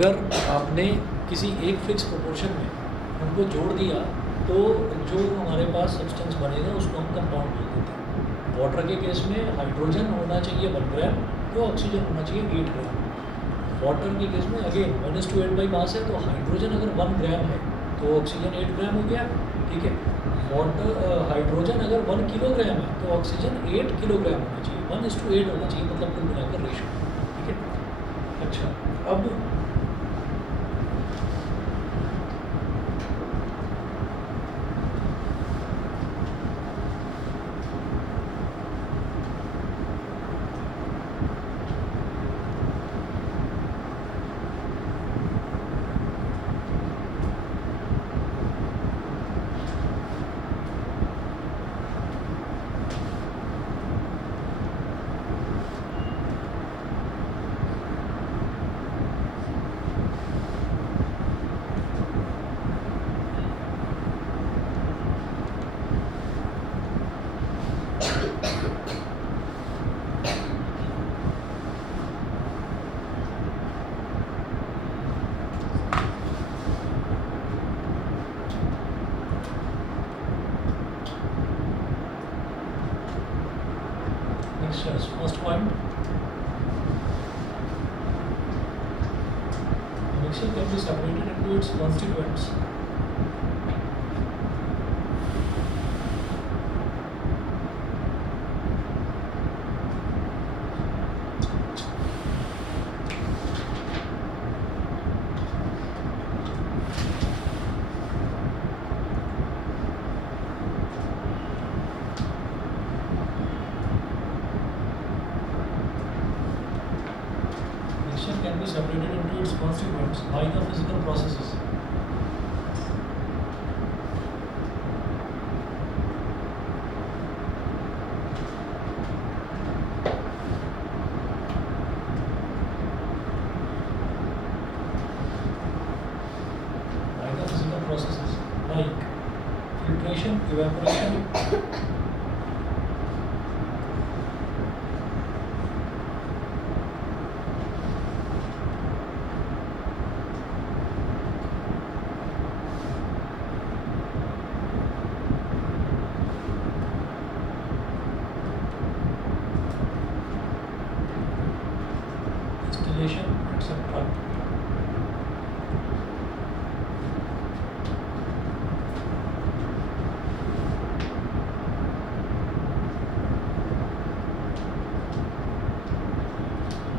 अगर आपने किसी एक फिक्स प्रोपोर्शन में उनको जोड़ दिया तो जो हमारे पास सब्सटेंस बनेगा उसको हम कंपाउंड बोल देते हैं। वाटर के केस में हाइड्रोजन होना चाहिए 1 ग्राम, तो ऑक्सीजन होना चाहिए 8 ग्राम। वाटर के केस में अगेन 1:8 बाई मास है, तो हाइड्रोजन अगर 1 ग्राम है तो ऑक्सीजन 8 ग्राम हो गया। ठीक है, वाटर हाइड्रोजन अगर 1 किलोग्राम है तो ऑक्सीजन 8 किलोग्राम होना चाहिए, 1:8 होना चाहिए, मतलब कुल मिलाकर रेशो। ठीक है, अच्छा अब first point, mixture can be separated into its constituents. Can be separated into its constituents by the physical processes. By the physical processes like filtration, evaporation, distillation, etc.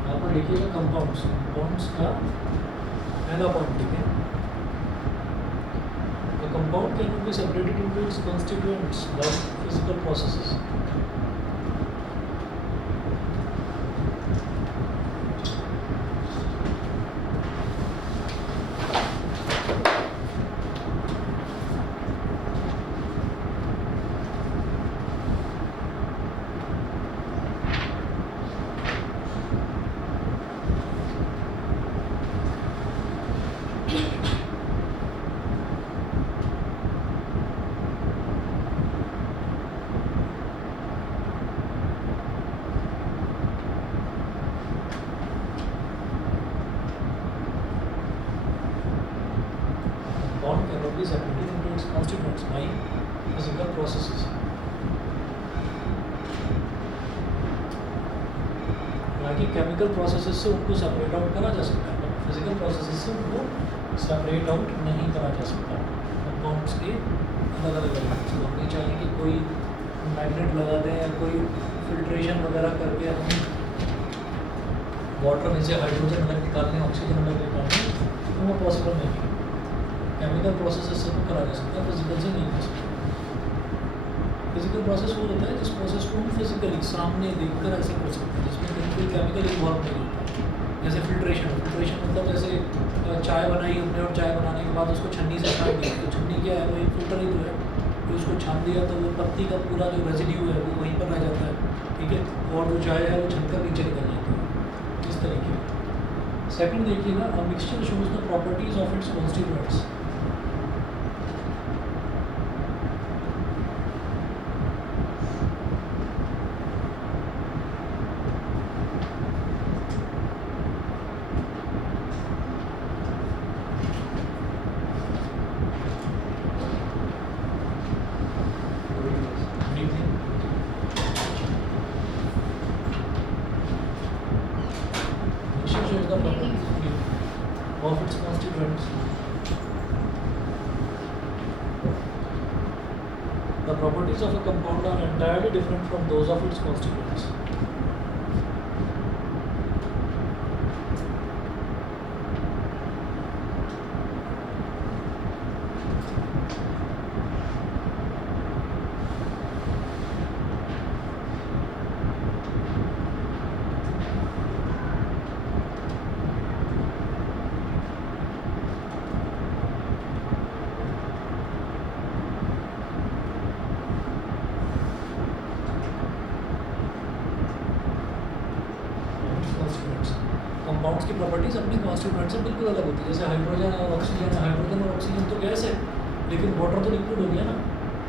यहाँ पर लिखिएगा कंपाउंड्स, कंपाउंड्स का पहला पॉइंट लिखें। The compound cannot be separated into its constituents by physical processes. Compound cannot be separated into its constituents by physical processes. हालांकि chemical processes से उनको separate out करा जा सकता है, बट फिजिकल प्रोसेसेस से उनको सेपरेट आउट नहीं करा जा सकता। कंपाउंड्स के अलग अलग एलिमेंट्स को नहीं चाहिए कि कोई मैग्नेट लगा दें या कोई फिल्ट्रेशन वगैरह करके हम वाटर में से हाइड्रोजन अलग निकालने, ऑक्सीजन अलग निकालने, तो वो पॉसिबल नहीं है। केमिकल प्रोसेसेस से तो करा जा सकता है, फिजिकल से नहीं कर सकता। फिजिकल प्रोसेस वो होता है जिस प्रोसेस को हम फिजिकली सामने देखकर ऐसे कर सकते हैं, जिसमें कोई केमिकल इन्वॉल्व नहीं होता। जैसे फिल्ट्रेशन, फिल्ट्रेशन मतलब जैसे चाय बनाई हमने और चाय बनाने के बाद उसको छन्नी से छान दिया, तो छन्नी क्या है, वो एक फिल्टर ही तो है। तो उसको छान दिया तो वो पत्ती का पूरा जो रेजिड्यू है वो वहीं पर रह जाता है। ठीक है, और जो चाय है वो छनकर नीचे निकल जाती है, इस तरीके। सेकंड देखिएगा, a mixture shows the properties of its constituents. of its constituents. The properties of a compound are entirely different from those of its constituents. Compounds की प्रॉपर्टीज अपने कॉन्स्टिट्यूएंट से बिल्कुल अलग होती है. जैसे हाइड्रोजन और ऑक्सीजन है. हाइड्रोजन और ऑक्सीजन तो गैस है, लेकिन वाटर तो लिक्विड हो गया ना.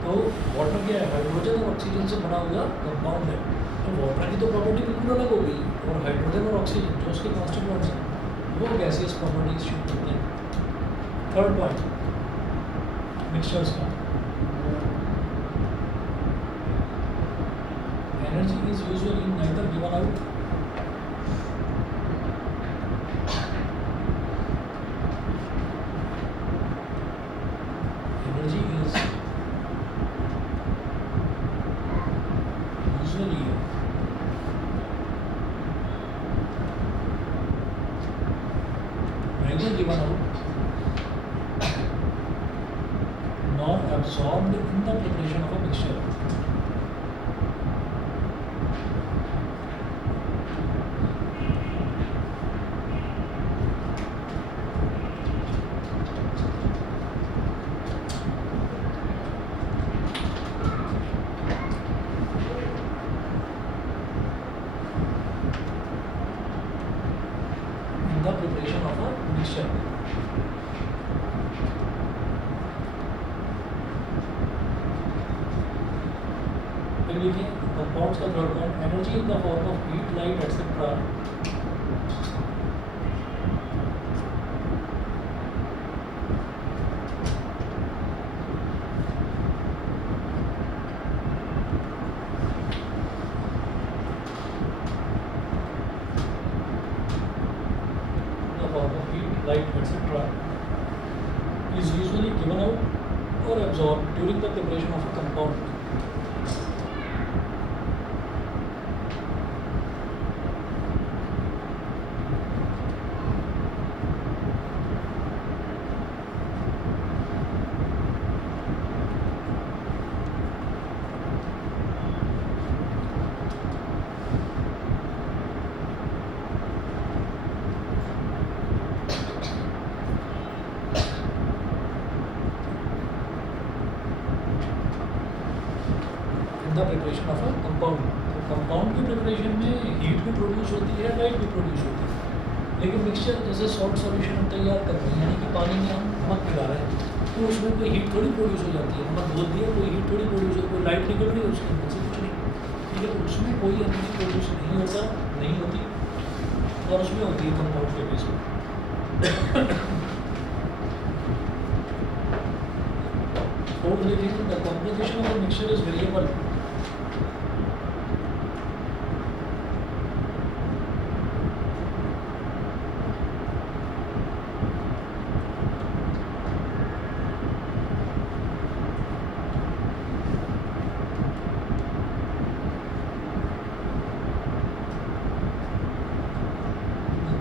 तो वाटर क्या है? हाइड्रोजन और ऑक्सीजन से बना हुआ कंपाउंड है. तो वाटर की तो प्रॉपर्टी बिल्कुल अलग हो गई, और हाइड्रोजन और ऑक्सीजन जो उसके कॉन्स्टिट्यूएंट्स हैं वो गैसियस प्रॉपर्टीज शो करते हैं. थर्ड पॉइंट, मिक्सचर्स का. Energy is usually neither given out given out nor absorbed in the preparation of a mixture. In the preparation of a mixture. फिर देखिए कंपाउंड्स का third point, energy in the form of heat, light etcetera light etc. is usually given out or absorbed during the preparation of a compound. The preparation of a compound. तो कंपाउंड की प्रिपरेशन में हीट भी प्रोड्यूस होती है, लाइट भी प्रोड्यूस होती है. लेकिन मिक्सचर जैसे सॉल्ट सॉल्यूशन हम तैयार कर रहे हैं, यानी कि पानी में हम नमक मिला रहे हैं, तो उसमें कोई हीट थोड़ी प्रोड्यूस हो जाती है. नमक घोल दिया, कोई हीट थोड़ी प्रोड्यूस हो, कोई लाइट निकल रही है उसके अंदर से, कुछ नहीं. ठीक है, तो उसमें कोई एनर्जी प्रोड्यूस नहीं होती, और उसमें होती है कंपाउंड के बेस में. फोर्थ देखिए, the composition of the mixture is variable.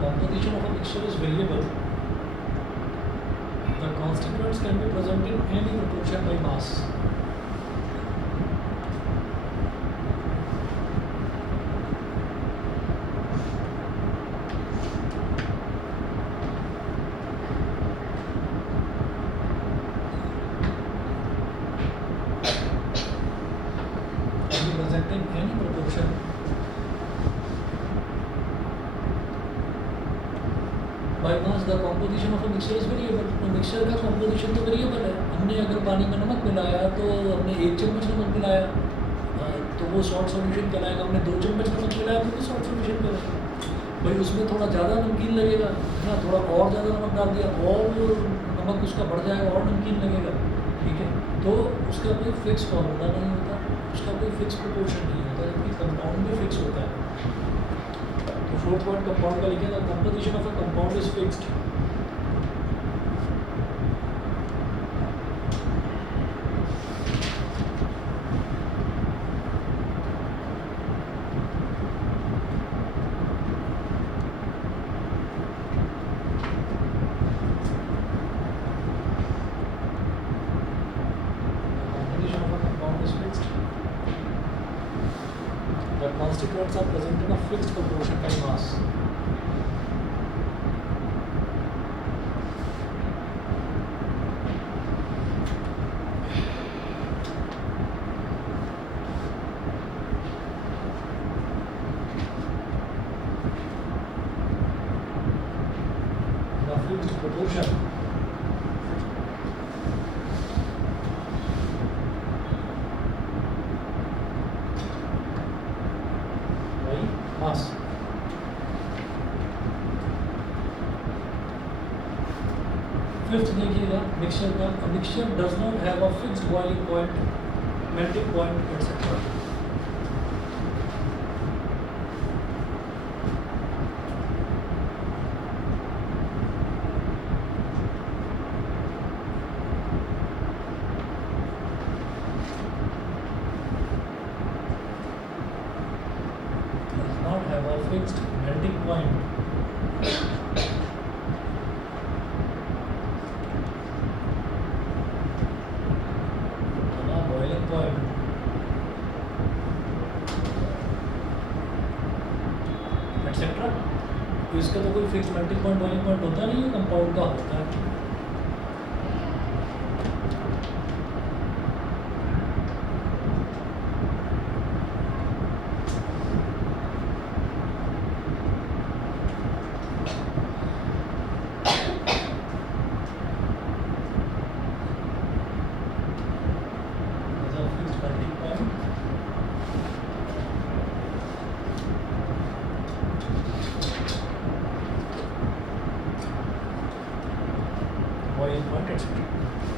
Composition of a mixture is variable. The constituents can be present in any proportion by mass. Can be present in any proportion. By mass, the composition of a mixture is variable. तो मिक्सचर का composition तो वेरिएबल है. हमने अगर पानी में नमक मिलाया तो हमने 1 चम्मच नमक मिलाया तो वो सॉल्ट सॉल्यूशन कहलाएगा. हमने 2 चम्मच नमक मिलाया तो भी सॉल्ट सॉल्यूशन कहलाएगा. भाई उसमें थोड़ा ज़्यादा नमकीन लगेगा ना, थोड़ा और ज़्यादा नमक डाल दिया और नमक उसका बढ़ जाएगा और नमकीन लगेगा. ठीक है, तो उसका कोई फिक्स फॉर्मूला नहीं होता, उसका कोई फिक्स प्रोपोर्शन नहीं होता, जबकि कंपाउंड में फिक्स होता है. तो फोर्थ पॉइंट कंपाउंड का लिखे, the composition of a compound is fixed. points are present in a fixed proportion by mass. In a fixed proportion. Mass. Fifth देखिएगा मिक्सचर का, mixture does not have a fixed boiling point, melting point etcetera. Have a fixed melting point. Boiling point. Etc. तो इसका तो कोई fix melting point boiling point होता नहीं है, कंपाउंड का होता है.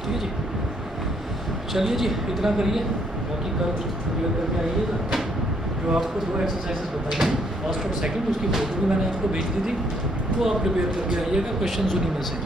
ठीक है जी, चलिए जी इतना करिए, बाकी कल क्लियर करके आइएगा. जो आपको दो एक्सरसाइजेस बताइए फर्स्ट और सेकंड, उसकी फोटो भी मैंने आपको भेज दी थी, वो आप प्रिपेयर करके आइएगा. क्वेश्चन उन्हीं में से.